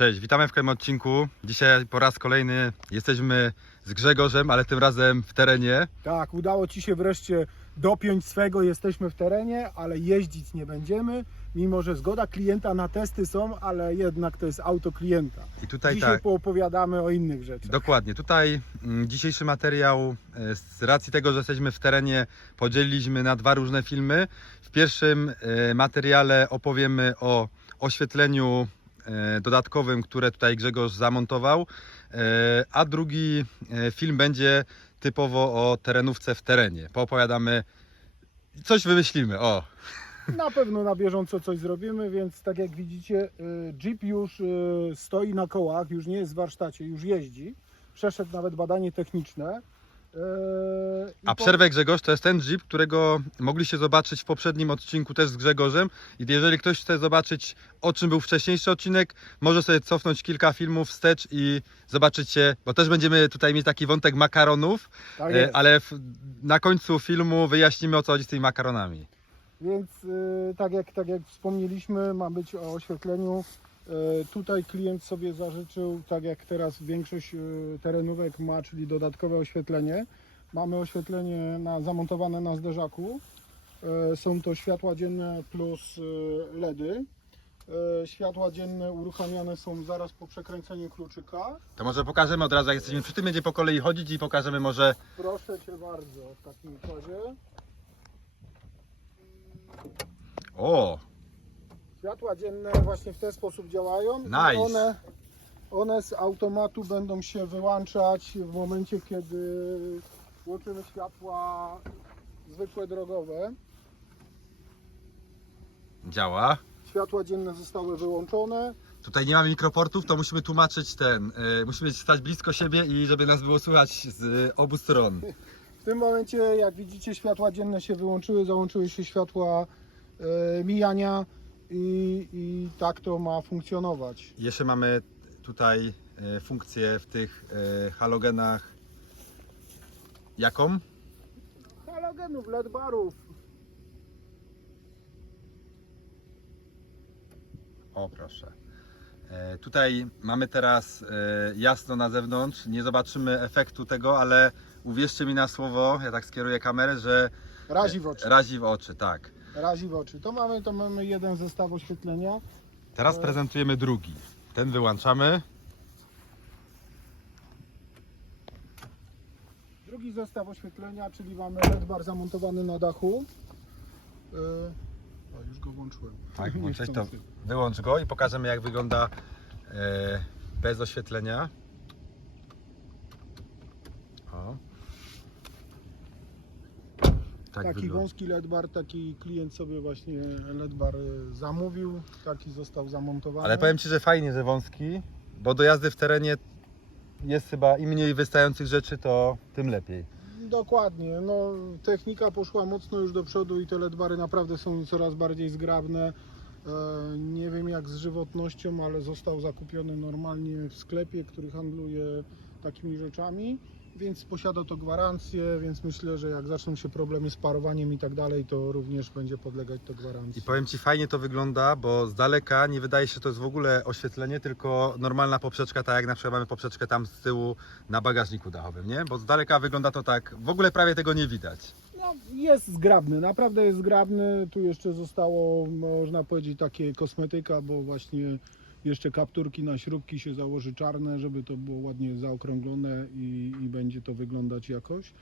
Cześć, witamy w kolejnym odcinku. Dzisiaj po raz kolejny jesteśmy z Grzegorzem, ale tym razem w terenie. Tak, udało Ci się wreszcie dopiąć swego, jesteśmy w terenie, ale jeździć nie będziemy, mimo że zgoda klienta na testy są, ale jednak to jest auto klienta. I tutaj Dzisiaj tak, poopowiadamy o innych rzeczach. dokładnie. Tutaj mm, dzisiejszy materiał, e, z racji tego, że jesteśmy w terenie, podzieliliśmy na dwa różne filmy. W pierwszym e, materiale opowiemy o oświetleniu dodatkowym, które tutaj Grzegorz zamontował, e, a drugi e, film będzie typowo o terenówce w terenie. Poopowiadamy, coś wymyślimy, o. Na pewno na bieżąco coś zrobimy, więc tak jak widzicie, Jeep już stoi na kołach, już nie jest w warsztacie, już jeździ. Przeszedł nawet badanie techniczne. I A przerwę Grzegorz to jest ten Jeep, którego mogliście zobaczyć w poprzednim odcinku też z Grzegorzem. I jeżeli ktoś chce zobaczyć o czym był wcześniejszy odcinek, może sobie cofnąć kilka filmów wstecz i zobaczycie, bo też będziemy tutaj mieć taki wątek makaronów, Tak e, ale w, na końcu filmu wyjaśnimy o co chodzi z tymi makaronami. Więc y, tak, jak, tak jak wspomnieliśmy, ma być o oświetleniu. Y, tutaj klient sobie zażyczył, tak jak teraz większość y, terenówek ma, czyli dodatkowe oświetlenie. Mamy oświetlenie na, zamontowane na zderzaku. Y, są to światła dzienne plus LEDy. Światła dzienne uruchamiane są zaraz po przekręceniu kluczyka. To może pokażemy od razu, jak jesteśmy przy tym, będzie po kolei chodzić i pokażemy może... Proszę Cię bardzo w takim razie. O, Światła dzienne właśnie w ten sposób działają. i Nice. One, one z automatu będą się wyłączać w momencie, kiedy włączymy światła zwykłe drogowe. działa. Światła dzienne zostały wyłączone. Tutaj nie mamy mikroportów, to musimy tłumaczyć ten, e, musimy stać blisko siebie i żeby nas było słychać z obu stron. W tym momencie, jak widzicie, światła dzienne się wyłączyły, załączyły się światła e, mijania i, i tak to ma funkcjonować. Jeszcze mamy tutaj e, funkcję w tych e, halogenach. Jaką? Halogenów, LED barów. O proszę. E, Tutaj mamy teraz e, jasno na zewnątrz. Nie zobaczymy efektu tego, ale uwierzcie mi na słowo, ja tak skieruję kamerę, że Razi w oczy. razi w oczy, tak. Razi w oczy. To mamy, to mamy jeden zestaw oświetlenia. Teraz prezentujemy drugi. Ten wyłączamy. Drugi zestaw oświetlenia, czyli mamy LED bar zamontowany na dachu. Yy, a, już go włączyłem. Tak, włączyć to. Wyłącz go i pokażemy jak wygląda e, bez oświetlenia. O. Tak taki wygląda. wąski LED bar, taki klient sobie właśnie LED bar y, zamówił, taki został zamontowany. Ale powiem Ci, że fajnie, że wąski, bo do jazdy w terenie jest chyba im mniej wystających rzeczy, to tym lepiej. Dokładnie, no technika poszła mocno już do przodu i te LED bary naprawdę są coraz bardziej zgrabne. E, Nie wiem jak z żywotnością, ale został zakupiony normalnie w sklepie, który handluje takimi rzeczami, więc posiada to gwarancję, więc myślę, że jak zaczną się problemy z parowaniem i tak dalej, to również będzie podlegać to gwarancji. I powiem Ci, fajnie to wygląda, bo z daleka nie wydaje się, że to jest w ogóle oświetlenie, tylko normalna poprzeczka, tak jak na przykład mamy poprzeczkę tam z tyłu na bagażniku dachowym, nie? Bo z daleka wygląda to tak, w ogóle prawie tego nie widać. No, jest zgrabny, naprawdę jest zgrabny. Tu jeszcze zostało, można powiedzieć, takie kosmetyka, bo właśnie jeszcze kapturki na śrubki się założy czarne, żeby to było ładnie zaokrąglone i, i będzie to wyglądać jakoś.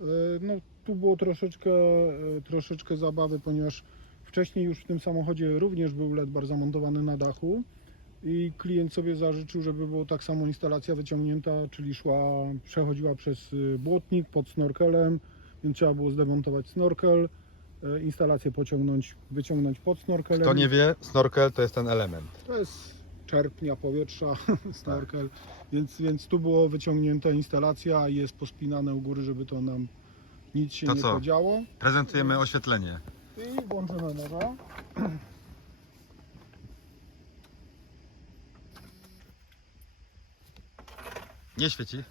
E, No, tu było troszeczkę, e, troszeczkę zabawy, ponieważ wcześniej już w tym samochodzie również był LED bar zamontowany na dachu i klient sobie zażyczył, żeby było tak samo instalacja wyciągnięta, czyli szła, przechodziła przez y, błotnik pod snorkelem, więc trzeba było zdemontować snorkel, e, instalację pociągnąć, wyciągnąć pod snorkelem. Kto nie wie, snorkel to jest ten element. To jest czerpnia powietrza, snorkel, więc, więc tu było wyciągnięta instalacja i jest pospinane u góry, żeby to nam nic się To nie co? podziało. Prezentujemy oświetlenie. I włączymy może. Nie świeci.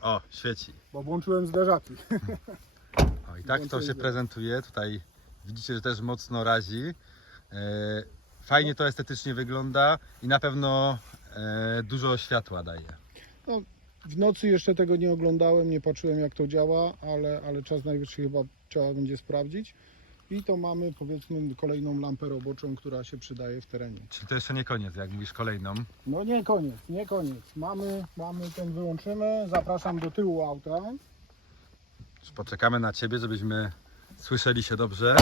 O, świeci. Bo włączyłem zderzaki. I tak to się prezentuje. Tutaj Widzicie, że też mocno razi. E, Fajnie to estetycznie wygląda i na pewno e, dużo światła daje. W nocy jeszcze tego nie oglądałem, nie patrzyłem jak to działa, ale, ale czas najwyższy chyba trzeba będzie sprawdzić. I to mamy powiedzmy kolejną lampę roboczą, która się przydaje w terenie. Czyli to jeszcze nie koniec, jak mówisz kolejną. No nie koniec, nie koniec. Mamy, mamy ten wyłączymy. Zapraszam do tyłu auta. Poczekamy na Ciebie, żebyśmy słyszeli się dobrze.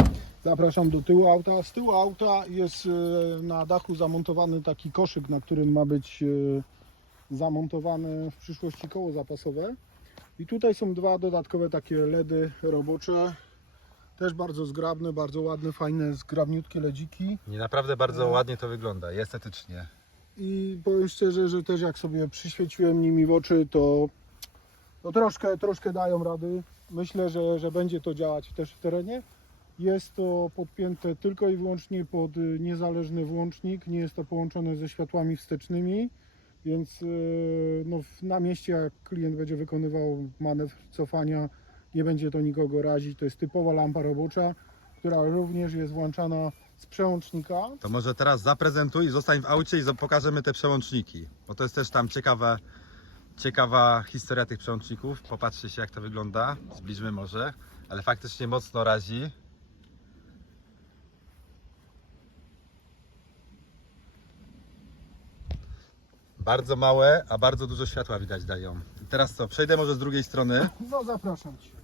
Zapraszam do tyłu auta. Z tyłu auta jest e, na dachu zamontowany taki koszyk, na którym ma być e, zamontowane w przyszłości koło zapasowe. I tutaj są dwa dodatkowe takie LEDy robocze. Też bardzo zgrabne, bardzo ładne, fajne, zgrabniutkie ledziki. I naprawdę bardzo ładnie to wygląda estetycznie. I powiem szczerze, że też jak sobie przyświeciłem nimi w oczy, to, to troszkę, troszkę dają rady. Myślę, że, że będzie to działać też w terenie. Jest to podpięte tylko i wyłącznie pod niezależny włącznik. Nie jest to połączone ze światłami wstecznymi, więc y, no, na mieście, jak klient będzie wykonywał manewr cofania, nie będzie to nikogo razić. To jest typowa lampa robocza, która również jest włączana z przełącznika. To może teraz zaprezentuj, zostań w aucie i pokażemy te przełączniki. Bo to jest też tam ciekawa, ciekawa historia tych przełączników. Popatrzcie się jak to wygląda. Zbliżmy może. Ale faktycznie mocno razi. Bardzo małe, a bardzo dużo światła widać dają. I teraz co? Przejdę może z drugiej strony. No zapraszam Cię.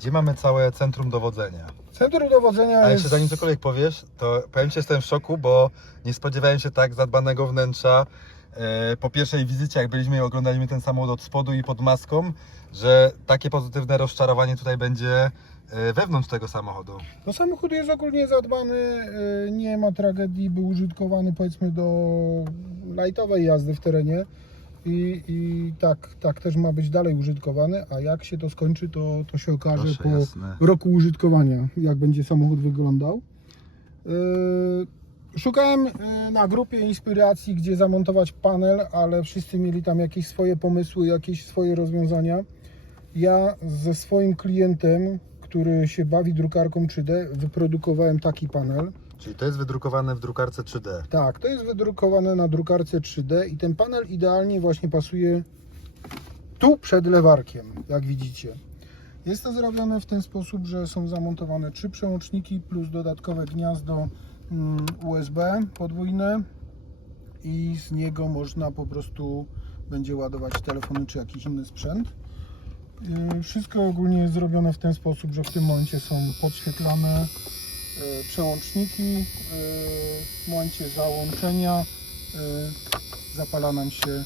Gdzie mamy całe centrum dowodzenia? Centrum dowodzenia A jest... jeszcze zanim cokolwiek powiesz, to powiem Ci, jestem w szoku, bo nie spodziewałem się tak zadbanego wnętrza e, po pierwszej wizycie, jak byliśmy i oglądaliśmy ten samochód od spodu i pod maską, że takie pozytywne rozczarowanie tutaj będzie e, wewnątrz tego samochodu. No samochód jest ogólnie zadbany, y, nie ma tragedii, był użytkowany powiedzmy do lightowej jazdy w terenie i, i tak, tak też ma być dalej użytkowany, a jak się to skończy, to, to się okaże Proszę, po jasne. roku użytkowania, jak będzie samochód wyglądał. Y, Szukałem y, na grupie inspiracji, gdzie zamontować panel, ale wszyscy mieli tam jakieś swoje pomysły, jakieś swoje rozwiązania. Ja ze swoim klientem, który się bawi drukarką 3D, wyprodukowałem taki panel. Czyli to jest wydrukowane w drukarce 3D. Tak, to jest wydrukowane na drukarce 3D i ten panel idealnie właśnie pasuje tu przed lewarkiem, jak widzicie. Jest to zrobione w ten sposób, że są zamontowane trzy przełączniki plus dodatkowe gniazdo mm, USB podwójne i z niego można po prostu będzie ładować telefony czy jakiś inny sprzęt. Yy, Wszystko ogólnie jest zrobione w ten sposób, że w tym momencie są podświetlane przełączniki. e, W momencie załączenia e, zapala nam się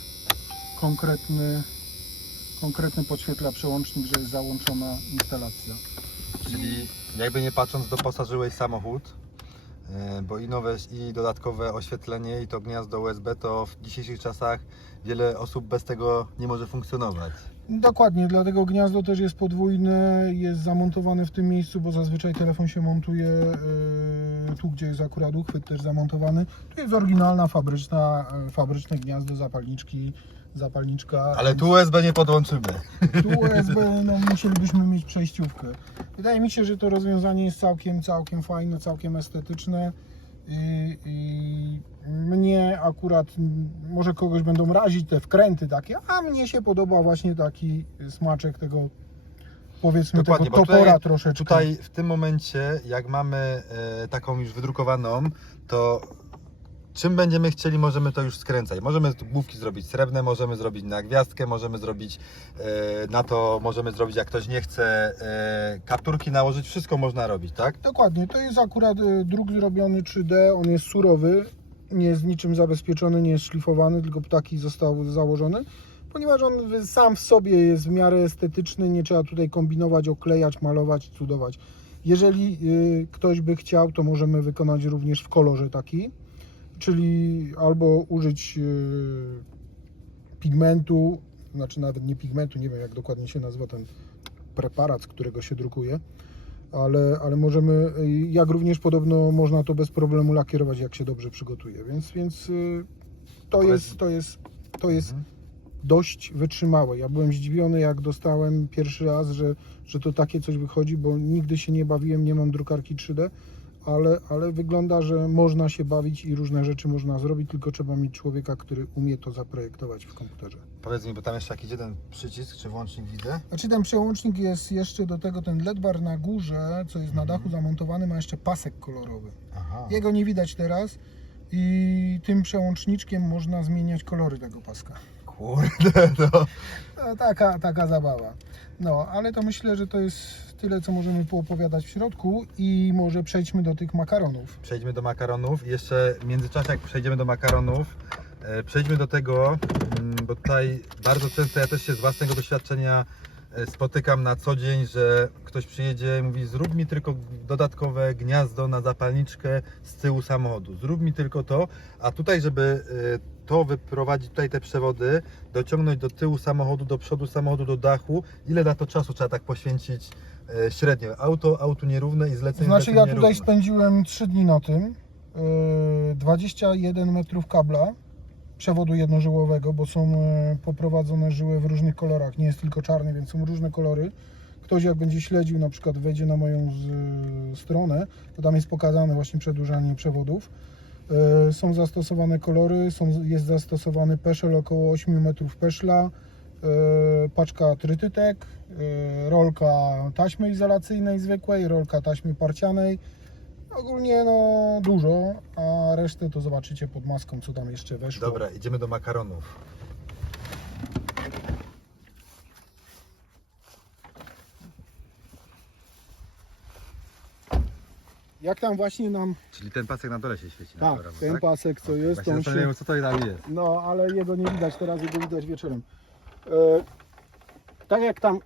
konkretny, konkretny podświetla przełącznik, że jest załączona instalacja. Czyli jakby nie patrząc doposażyłeś samochód, e, bo i nowe i dodatkowe oświetlenie i to gniazdo USB to w dzisiejszych czasach wiele osób bez tego nie może funkcjonować. Dokładnie, dlatego gniazdo też jest podwójne, jest zamontowane w tym miejscu, bo zazwyczaj telefon się montuje e, tu, gdzie jest akurat uchwyt też zamontowany. Tu jest oryginalna, fabryczna, e, fabryczne gniazdo zapalniczki, zapalniczka. Ale tu USB nie podłączymy. Tu USB, no musielibyśmy mieć przejściówkę. Wydaje mi się, że to rozwiązanie jest całkiem, całkiem fajne, całkiem estetyczne. I, i mnie akurat, może kogoś będą razić te wkręty takie, a mnie się podoba właśnie taki smaczek tego, powiedzmy, Dokładnie, tego bo tutaj- topora troszeczkę. Tutaj w tym momencie, jak mamy e, taką już wydrukowaną, to czym będziemy chcieli, możemy to już skręcać. Możemy główki zrobić srebrne, możemy zrobić na gwiazdkę, możemy zrobić e, na to, możemy zrobić, jak ktoś nie chce, e, kapturki nałożyć, wszystko można robić, tak? Dokładnie, to jest akurat y, druk zrobiony 3D, on jest surowy, nie jest niczym zabezpieczony, nie jest szlifowany, tylko taki został założony, ponieważ on sam w sobie jest w miarę estetyczny, nie trzeba tutaj kombinować, oklejać, malować, cudować. Jeżeli y, ktoś by chciał, to możemy wykonać również w kolorze taki, czyli albo użyć y, pigmentu, znaczy nawet nie pigmentu, nie wiem jak dokładnie się nazywa ten preparat, z którego się drukuje, ale, ale możemy, jak również podobno można to bez problemu lakierować, jak się dobrze przygotuje. Więc, więc y, to jest, to jest, to jest Mhm. dość wytrzymałe. Ja byłem zdziwiony, jak dostałem pierwszy raz, że, że to takie coś wychodzi, bo nigdy się nie bawiłem, nie mam drukarki 3D, ale, ale wygląda, że można się bawić i różne rzeczy można zrobić, tylko trzeba mieć człowieka, który umie to zaprojektować w komputerze. Powiedz mi, bo tam jeszcze jakiś jeden przycisk czy włącznik widzę. Znaczy ten przełącznik jest jeszcze do tego, ten LED bar na górze, co jest na dachu zamontowany, ma jeszcze pasek kolorowy. Aha. Jego nie widać teraz i tym przełączniczkiem można zmieniać kolory tego paska. Kurde, no. No, taka, taka zabawa. No, ale to myślę, że to jest tyle, co możemy poopowiadać w środku i może przejdźmy do tych makaronów. Przejdźmy do makaronów. Jeszcze w międzyczasie, jak przejdziemy do makaronów, e, przejdźmy do tego, mm, bo tutaj bardzo często ja też się z własnego doświadczenia e, spotykam na co dzień, że ktoś przyjedzie i mówi zrób mi tylko dodatkowe gniazdo na zapalniczkę z tyłu samochodu, zrób mi tylko to, a tutaj żeby e, to wyprowadzić, tutaj te przewody, dociągnąć do tyłu samochodu, do przodu samochodu, do dachu, ile na to czasu trzeba tak poświęcić e, średnio? Auto, auto nierówne i zlecenie Znaczy ja tutaj nierówne. spędziłem 3 dni na tym. Yy, 21 metrów kabla przewodu jednożyłowego, bo są e, poprowadzone żyły w różnych kolorach. Nie jest tylko czarny, więc są różne kolory. Ktoś jak będzie śledził, na przykład wejdzie na moją z, stronę, to tam jest pokazane właśnie przedłużanie przewodów. E, Są zastosowane kolory, są, jest zastosowany peszel około 8 metrów peszla, e, paczka trytytek, e, rolka taśmy izolacyjnej zwykłej, rolka taśmy parcianej. Ogólnie no dużo, a resztę to zobaczycie pod maską, co tam jeszcze weszło. Dobra, idziemy do makaronów. Jak tam właśnie nam, Czyli ten pasek na dole się świeci. tak, ten pasek co jest, to Właśnie on się, zastanawiam co to tam jest. no ale jego nie widać, teraz jego widać wieczorem. E, tak jak tam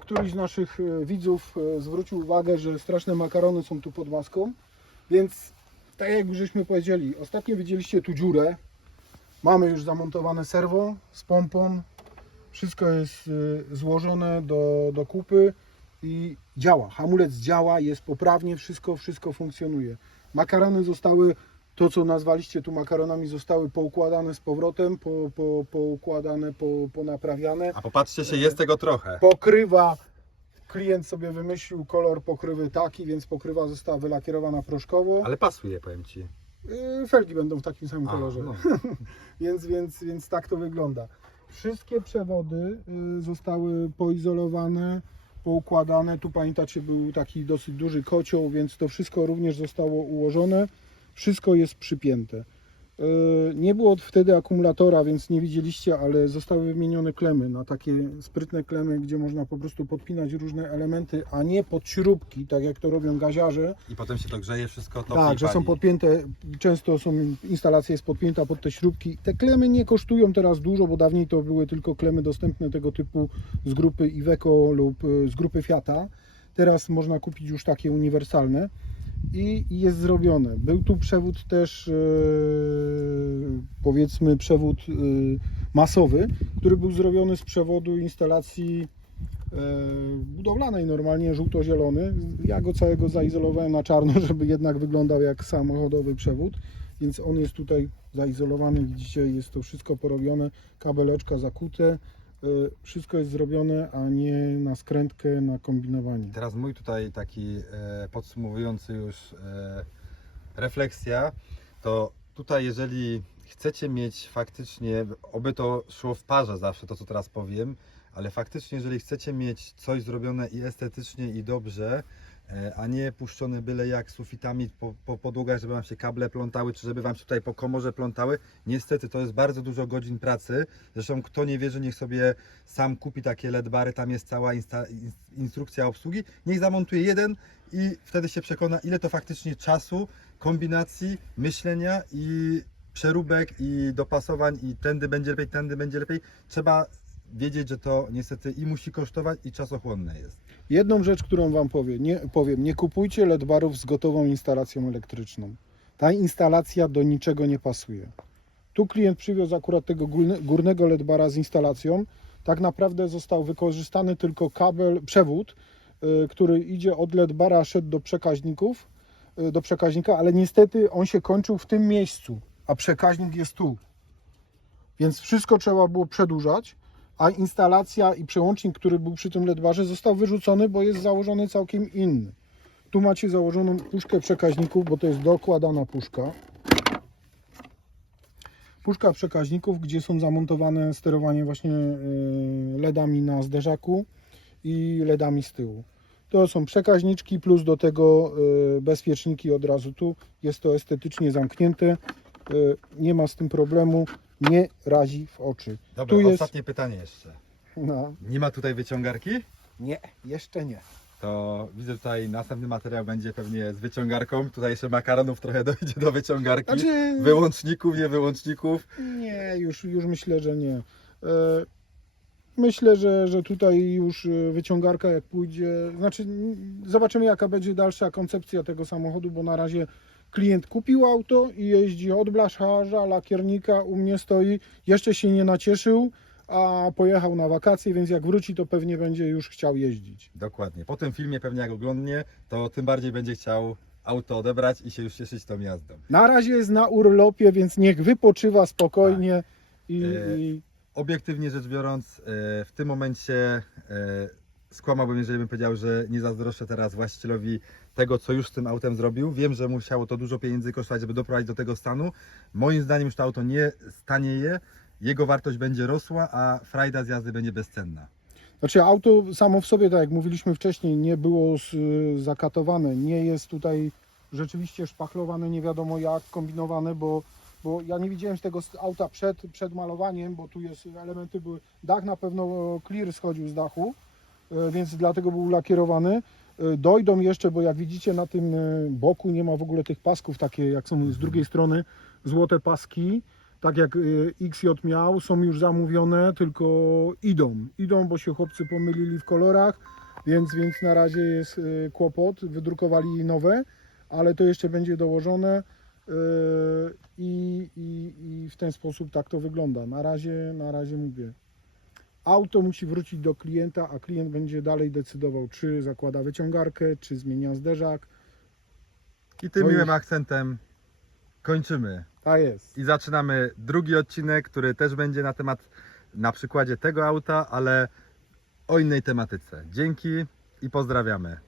któryś z naszych e, widzów e, zwrócił uwagę, że straszne makarony są tu pod maską, więc tak jak już żeśmy powiedzieli, ostatnio widzieliście tu dziurę, mamy już zamontowane serwo z pompą, wszystko jest złożone do, do kupy i działa, hamulec działa, jest poprawnie, wszystko, wszystko funkcjonuje. Makarony zostały, to co nazwaliście tu makaronami, zostały poukładane z powrotem, po, po, poukładane, po, ponaprawiane A popatrzcie się, jest tego trochę. pokrywa klient sobie wymyślił kolor pokrywy taki, więc pokrywa została wylakierowana proszkowo. Ale pasuje, powiem Ci. Yy, Felgi będą w takim samym A, kolorze. no. więc, więc, więc tak to wygląda. Wszystkie przewody y, zostały poizolowane, poukładane. Tu pamiętacie, był taki dosyć duży kocioł, więc to wszystko również zostało ułożone. Wszystko jest przypięte. Y, Nie było wtedy akumulatora, więc nie widzieliście, ale zostały wymienione klemy na takie sprytne klemy, gdzie można po prostu podpinać różne elementy, a nie pod śrubki, tak jak to robią gaziarze. I potem się to grzeje wszystko, to Tak, że są podpięte, często są instalacja jest podpięta pod te śrubki. Te klemy nie kosztują teraz dużo, bo dawniej to były tylko klemy dostępne tego typu z grupy Iveco lub y, z grupy Fiata. Teraz można kupić już takie uniwersalne i jest zrobione. Był tu przewód też, yy, powiedzmy, przewód yy, masowy, który był zrobiony z przewodu instalacji e, budowlanej normalnie, żółto-zielony. Ja go całego zaizolowałem na czarno, żeby jednak wyglądał jak samochodowy przewód, więc on jest tutaj zaizolowany, widzicie, jest to wszystko porobione, kabeleczka zakute, e, wszystko jest zrobione, a nie na skrętkę, na kombinowanie. Teraz mój tutaj taki e, podsumowujący już e, refleksja, to tutaj jeżeli chcecie mieć faktycznie, oby to szło w parze zawsze, to co teraz powiem, ale faktycznie jeżeli chcecie mieć coś zrobione i estetycznie i dobrze, e, a nie puszczone byle jak sufitami po, po podłogach, żeby Wam się kable plątały, czy żeby Wam się tutaj po komorze plątały. Niestety to jest bardzo dużo godzin pracy. Zresztą kto nie wierzy, niech sobie sam kupi takie LED bary, tam jest cała instrukcja obsługi. Niech zamontuje jeden i wtedy się przekona, ile to faktycznie czasu, kombinacji, myślenia i przeróbek i dopasowań i tędy będzie lepiej, tędy będzie lepiej. Trzeba wiedzieć, że to niestety i musi kosztować i czasochłonne jest. Jedną rzecz, którą Wam powiem, nie, powiem, nie kupujcie LED barów z gotową instalacją elektryczną. Ta instalacja do niczego nie pasuje. Tu klient przywiózł akurat tego górne- górnego LED bara z instalacją. Tak naprawdę został wykorzystany tylko kabel, przewód, y, który idzie od LED bara, szedł do przekaźników, y, do przekaźnika, ale niestety on się kończył w tym miejscu, a przekaźnik jest tu. Więc wszystko trzeba było przedłużać, a instalacja i przełącznik, który był przy tym ledbarze został wyrzucony, bo jest założony całkiem inny. Tu macie założoną puszkę przekaźników, bo to jest dokładana puszka. Puszka przekaźników, gdzie są zamontowane sterowanie właśnie e, LEDami na zderzaku i LEDami z tyłu. To są przekaźniczki plus do tego e, bezpieczniki od razu tu. Jest to estetycznie zamknięte. E, Nie ma z tym problemu. Nie razi w oczy. Dobra, Tu jest- ostatnie pytanie jeszcze. No, Nie ma tutaj wyciągarki? nie, jeszcze nie. To widzę tutaj następny materiał będzie pewnie z wyciągarką. Tutaj jeszcze makaronów trochę dojdzie do wyciągarki. Znaczy, Wyłączników, nie wyłączników. Nie, już, już myślę, że nie. E, Myślę, że, że tutaj już e, wyciągarka jak pójdzie, znaczy zobaczymy jaka będzie dalsza koncepcja tego samochodu, bo na razie klient kupił auto i jeździ od blaszarza, lakiernika, u mnie stoi, jeszcze się nie nacieszył, a pojechał na wakacje, więc jak wróci to pewnie będzie już chciał jeździć. Dokładnie. Po tym filmie pewnie jak oglądnie, to tym bardziej będzie chciał auto odebrać i się już cieszyć tą jazdą. Na razie jest na urlopie, więc niech wypoczywa spokojnie i, E, i Obiektywnie rzecz biorąc, e, w tym momencie e, skłamałbym, jeżeli bym powiedział, że nie zazdroszczę teraz właścicielowi tego, co już z tym autem zrobił. Wiem, że musiało to dużo pieniędzy kosztować, żeby doprowadzić do tego stanu. Moim zdaniem już to auto nie stanieje, jego wartość będzie rosła, a frajda z jazdy będzie bezcenna. Znaczy auto samo w sobie, tak jak mówiliśmy wcześniej, nie było z, zakatowane, nie jest tutaj rzeczywiście szpachlowane, nie wiadomo jak, kombinowane, bo, bo ja nie widziałem tego auta przed, przed malowaniem, bo tu jest elementy były, dach na pewno clear schodził z dachu, e, więc dlatego był lakierowany. E, Dojdą jeszcze, bo jak widzicie na tym e, boku nie ma w ogóle tych pasków takie jak są z drugiej strony, złote paski tak jak y, XJ miał, są już zamówione, tylko idą. Idą, bo się chłopcy pomylili w kolorach, więc, więc na razie jest y, kłopot. Wydrukowali nowe, ale to jeszcze będzie dołożone y, i, i, i w ten sposób tak to wygląda. Na razie, na razie mówię. Auto musi wrócić do klienta, a klient będzie dalej decydował, czy zakłada wyciągarkę, czy zmienia zderzak. I tym No miłym akcentem kończymy Tak jest. i zaczynamy drugi odcinek, który też będzie na temat, na przykładzie tego auta, ale o innej tematyce. Dzięki i pozdrawiamy.